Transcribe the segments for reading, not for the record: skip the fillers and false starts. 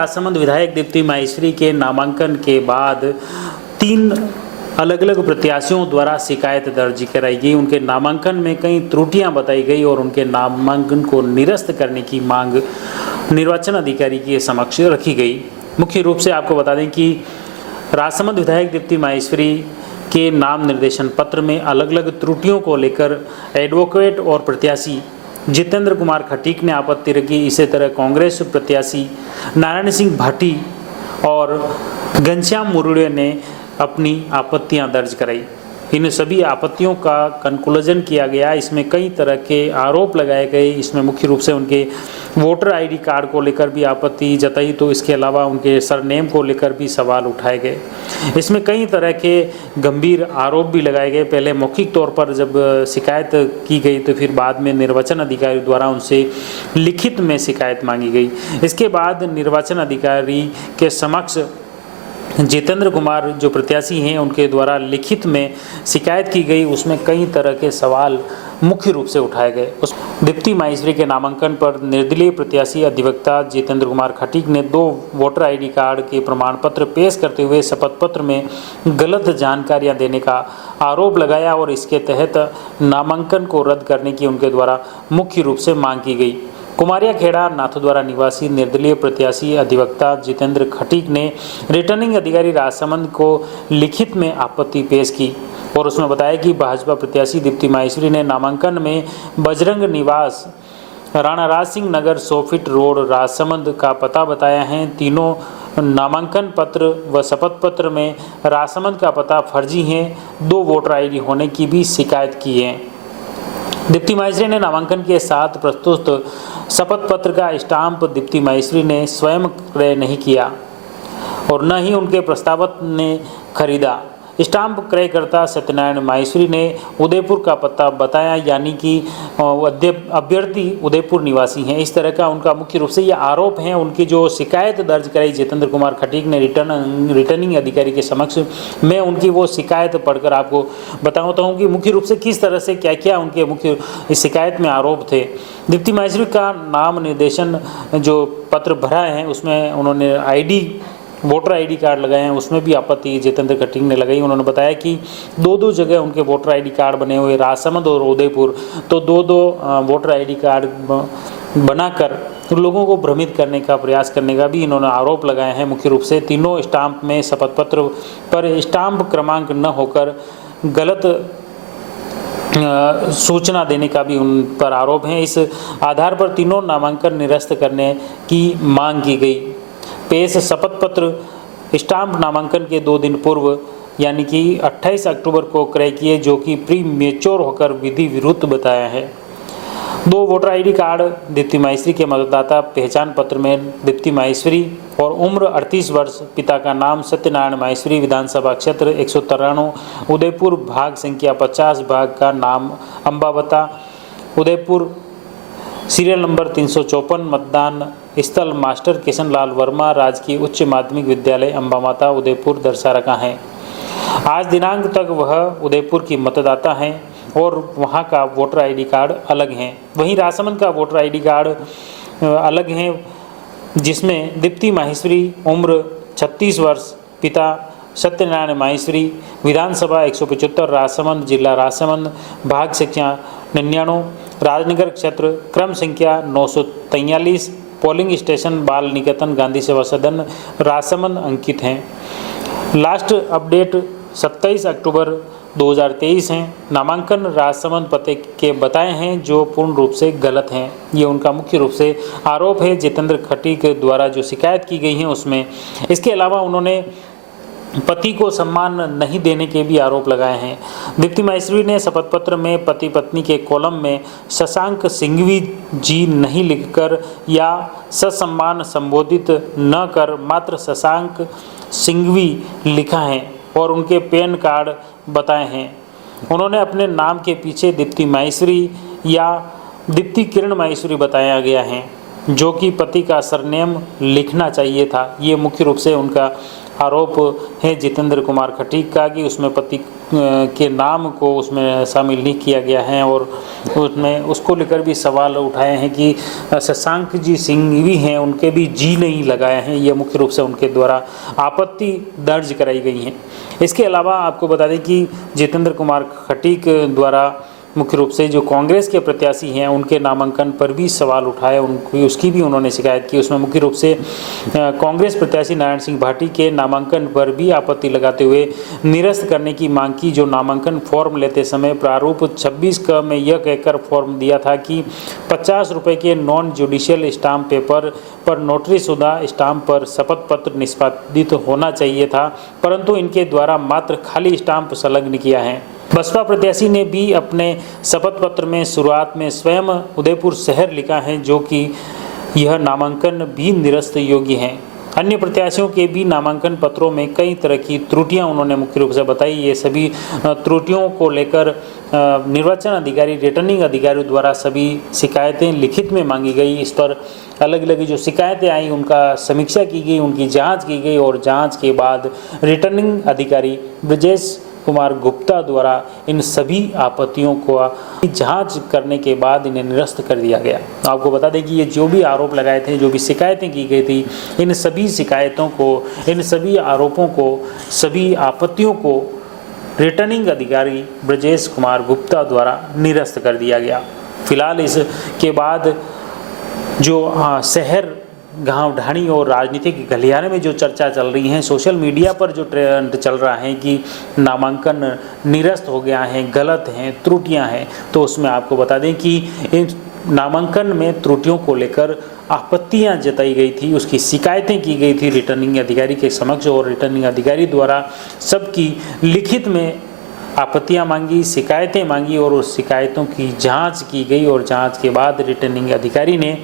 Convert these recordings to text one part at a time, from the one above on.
राजसमंद विधायक दीप्ति माहेश्वरी के नामांकन के बाद 3 अलग अलग प्रत्याशियों द्वारा शिकायत दर्ज कराई गई। उनके नामांकन में कई त्रुटियां बताई गई और उनके नामांकन को निरस्त करने की मांग निर्वाचन अधिकारी के समक्ष रखी गई। मुख्य रूप से आपको बता दें कि राजसमंद विधायक दीप्ति माहेश्वरी के नाम निर्देशन पत्र में अलग अलग त्रुटियों को लेकर एडवोकेट और प्रत्याशी जितेंद्र कुमार खटीक ने आपत्ति रखी। इसी तरह कांग्रेस प्रत्याशी नारायण सिंह भाटी और घनश्याम मुर्मू ने अपनी आपत्तियां दर्ज कराई। इन सभी आपत्तियों का कंक्लूजन किया गया। इसमें कई तरह के आरोप लगाए गए। इसमें मुख्य रूप से उनके वोटर आईडी कार्ड को लेकर भी आपत्ति जताई, तो इसके अलावा उनके सरनेम को लेकर भी सवाल उठाए गए। इसमें कई तरह के गंभीर आरोप भी लगाए गए। पहले मौखिक तौर पर जब शिकायत की गई तो फिर बाद में निर्वाचन अधिकारी द्वारा उनसे लिखित में शिकायत मांगी गई। इसके बाद निर्वाचन अधिकारी के समक्ष जितेंद्र कुमार जो प्रत्याशी हैं उनके द्वारा लिखित में शिकायत की गई। उसमें कई तरह के सवाल मुख्य रूप से उठाए गए। उस दीप्ति माहेश्वरी के नामांकन पर निर्दलीय प्रत्याशी अधिवक्ता जितेंद्र कुमार खटीक ने 2 वोटर आईडी कार्ड के प्रमाण पत्र पेश करते हुए शपथ पत्र में गलत जानकारियां देने का आरोप लगाया और इसके तहत नामांकन को रद्द करने की उनके द्वारा मुख्य रूप से मांग की गई। कुमारिया खेड़ा नाथद्वारा निवासी निर्दलीय प्रत्याशी अधिवक्ता जितेंद्र खटीक ने रिटर्निंग अधिकारी राजसमंद को लिखित में आपत्ति पेश की और उसमें बताया कि भाजपा प्रत्याशी दीप्ति माहेश्वरी ने नामांकन में बजरंग निवास राणा राज सिंह नगर 100 फीट रोड राजसमंद का पता बताया है। तीनों नामांकन पत्र व शपथ पत्र में राजसमंद का पता फर्जी है। 2 वोटर आईडी होने की भी शिकायत की है। दीप्ति माहेश्वरी ने नामांकन के साथ प्रस्तुत शपथ पत्र का स्टाम्प दीप्ति माहेश्वरी ने स्वयं क्रय नहीं किया और न ही उनके प्रस्तावक ने खरीदा। स्टाम्प क्रयकर्ता सत्यनारायण माहेश्वरी ने उदयपुर का पता बताया, यानी कि अभ्यर्थी उदयपुर निवासी हैं। इस तरह का उनका मुख्य रूप से ये आरोप है। उनकी जो शिकायत दर्ज कराई जितेंद्र कुमार खटीक ने रिटर्निंग अधिकारी के समक्ष, मैं उनकी वो शिकायत पढ़कर आपको बताता हूँ कि मुख्य रूप से किस तरह से क्या क्या उनके मुख्य शिकायत में आरोप थे। दीप्ति माहेश्वरी का नाम निर्देशन जो पत्र भरा है उसमें उन्होंने वोटर आईडी कार्ड लगाए हैं, उसमें भी आपत्ति जितेंद्र खटीक ने लगाई। उन्होंने बताया कि 2 जगह उनके वोटर आईडी कार्ड बने हुए, राजसमंद और उदयपुर, तो 2 वोटर आईडी कार्ड बनाकर लोगों को भ्रमित करने का प्रयास करने का भी इन्होंने आरोप लगाए हैं। मुख्य रूप से तीनों स्टाम्प में शपथ पत्र पर स्टाम्प क्रमांक न होकर गलत सूचना देने का भी उन पर आरोप है। इस आधार पर तीनों नामांकन निरस्त करने की मांग की गई। पेश शपथ पत्र स्टाम्प नामांकन के 2 दिन पूर्व यानी कि 28 अक्टूबर को क्रय किए, जो कि प्री मेच्योर होकर विधि विरुद्ध बताया है। 2 voter ID card Deepti Maheshwari के मतदाता पहचान पत्र में दीप्ति माहेश्वरी और उम्र 38 वर्ष, पिता का नाम सत्यनारायण माहेश्वरी, विधानसभा क्षेत्र 193 उदयपुर, भाग संख्या 50, भाग का नाम अंबावता उदयपुर, सीरियल नंबर 354, मतदान स्थल मास्टर किशन लाल वर्मा राजकीय उच्च माध्यमिक विद्यालय अंबामाता उदयपुर दर्शा रखा है। आज दिनांक तक वह उदयपुर की मतदाता हैं और वहां का वोटर आईडी कार्ड अलग हैं। वहीं राजसमंद का वोटर आईडी कार्ड अलग है, जिसमें दीप्ति माहेश्वरी उम्र 36 वर्ष, पिता सत्यनारायण माहेश्वरी, विधानसभा 175 राजसमंद, जिला राजसमंद, भाग संख्या 99, राजनगर क्षेत्र, क्रम संख्या 943, पोलिंग स्टेशन बाल निकेतन गांधी सेवा सदन राजसमंद अंकित हैं। लास्ट अपडेट 27 अक्टूबर 2023 हैं। नामांकन राजसमंद पते के बताए हैं जो पूर्ण रूप से गलत हैं। ये उनका मुख्य रूप से आरोप है जितेंद्र खटीक द्वारा जो शिकायत की गई है उसमें। इसके अलावा उन्होंने पति को सम्मान नहीं देने के भी आरोप लगाए हैं। दीप्ति माहेश्वरी ने शपथ पत्र में पति पत्नी के कॉलम में शशांक सिंघवी जी नहीं लिखकर या ससम्मान संबोधित न कर मात्र शशांक सिंघवी लिखा है और उनके पैन कार्ड बताए हैं। उन्होंने अपने नाम के पीछे दीप्ति माहेश्वरी या दीप्ति किरण माहेश्वरी बताया गया है, जो कि पति का सरनेम लिखना चाहिए था। ये मुख्य रूप से उनका आरोप है जितेंद्र कुमार खटीक का कि उसमें पति के नाम को उसमें शामिल नहीं किया गया है और उसमें उसको लेकर भी सवाल उठाए हैं कि शशांक जी सिंह भी हैं, उनके भी जी नहीं लगाए हैं। ये मुख्य रूप से उनके द्वारा आपत्ति दर्ज कराई गई हैं। इसके अलावा आपको बता दें कि जितेंद्र कुमार खटीक द्वारा मुख्य रूप से जो कांग्रेस के प्रत्याशी हैं उनके नामांकन पर भी सवाल उठाए, उनकी उसकी भी उन्होंने शिकायत की। उसमें मुख्य रूप से कांग्रेस प्रत्याशी नारायण सिंह भाटी के नामांकन पर भी आपत्ति लगाते हुए निरस्त करने की मांग की। जो नामांकन फॉर्म लेते समय प्रारूप 26 क में यह कहकर फॉर्म दिया था कि 50 रुपये के नॉन जुडिशियल स्टाम्प पेपर पर नोटरी शुदा स्टाम्प पर शपथ पत्र निष्पादित होना चाहिए था, परंतु इनके द्वारा मात्र खाली स्टाम्प संलग्न किया है। बसपा प्रत्याशी ने भी अपने शपथ पत्र में शुरुआत में स्वयं उदयपुर शहर लिखा है, जो कि यह नामांकन भी निरस्त योग्य है। अन्य प्रत्याशियों के भी नामांकन पत्रों में कई तरह की त्रुटियां उन्होंने मुख्य रूप से बताई। ये सभी त्रुटियों को लेकर निर्वाचन अधिकारी, रिटर्निंग अधिकारियों द्वारा सभी शिकायतें लिखित में मांगी गई। इस पर अलग अलग जो शिकायतें आई उनका समीक्षा की गई, उनकी जांच की गई और जांच के बाद रिटर्निंग अधिकारी ब्रजेश कुमार गुप्ता द्वारा इन सभी आपत्तियों को जांच करने के बाद इन्हें निरस्त कर दिया गया। आपको बता दें कि ये जो भी आरोप लगाए थे, जो भी शिकायतें की गई थी, इन सभी शिकायतों को, इन सभी आरोपों को, सभी आपत्तियों को रिटर्निंग अधिकारी ब्रजेश कुमार गुप्ता द्वारा निरस्त कर दिया गया। फिलहाल इसके बाद जो शहर, गांव, ढाणी और राजनीतिक गलियारे में जो चर्चा चल रही है, सोशल मीडिया पर जो ट्रेंड चल रहा है कि नामांकन निरस्त हो गया है, गलत हैं, त्रुटियां हैं, तो उसमें आपको बता दें कि इन नामांकन में त्रुटियों को लेकर आपत्तियां जताई गई थी, उसकी शिकायतें की गई थी रिटर्निंग अधिकारी के समक्ष और रिटर्निंग अधिकारी द्वारा सबकी लिखित में आपत्तियां मांगी, शिकायतें मांगी और उस शिकायतों की जांच की गई और जांच के बाद रिटर्निंग अधिकारी ने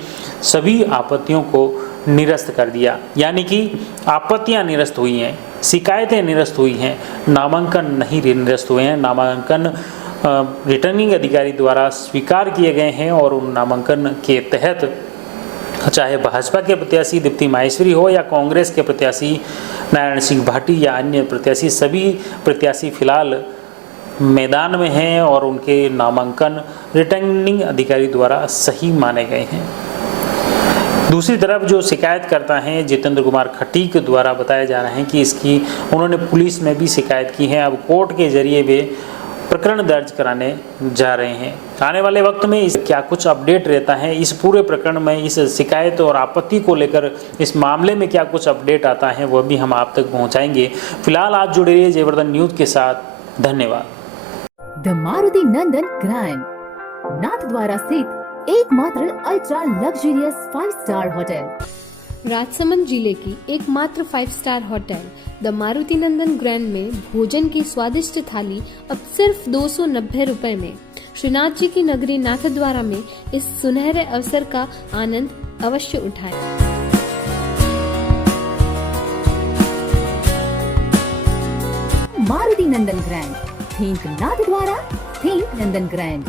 सभी आपत्तियों को निरस्त कर दिया। यानी कि आपत्तियां निरस्त हुई हैं, शिकायतें निरस्त हुई हैं, नामांकन नहीं निरस्त हुए हैं। नामांकन रिटर्निंग अधिकारी द्वारा स्वीकार किए गए हैं और उन नामांकन के तहत चाहे भाजपा के प्रत्याशी दीप्ति माहेश्वरी हो या कांग्रेस के प्रत्याशी नारायण सिंह भाटी या अन्य प्रत्याशी, सभी प्रत्याशी फिलहाल मैदान में हैं और उनके नामांकन रिटर्निंग अधिकारी द्वारा सही माने गए हैं। दूसरी तरफ जो शिकायतकर्ता हैं जितेंद्र कुमार खटीक द्वारा बताया जा रहा है कि इसकी उन्होंने पुलिस में भी शिकायत की है। अब कोर्ट के जरिए वे प्रकरण दर्ज कराने जा रहे हैं। आने वाले वक्त में इस क्या कुछ अपडेट रहता है इस पूरे प्रकरण में, इस शिकायत और आपत्ति को लेकर इस मामले में क्या कुछ अपडेट आता है वह भी हम आप तक पहुंचाएंगे। फिलहाल आप जुड़े रहिए जयवर्धन न्यूज के साथ। धन्यवाद। The Maruti Nandan grand, Nathdwara स्थित एकमात्र ultra luxurious 5 star hotel. Rajsamand जिले की एकमात्र 5 star hotel the Maruti Nandan grand में भोजन की स्वादिष्ट थाली अब सिर्फ 290 रुपए में। श्रीनाथ जी की नगरी नाथद्वारा में इस सुनहरे अवसर का आनंद अवश्य उठाएं। मारुति नंदन ग्रैंड, थिंक नाथद्वारा, थिंक नंदन ग्रैंड।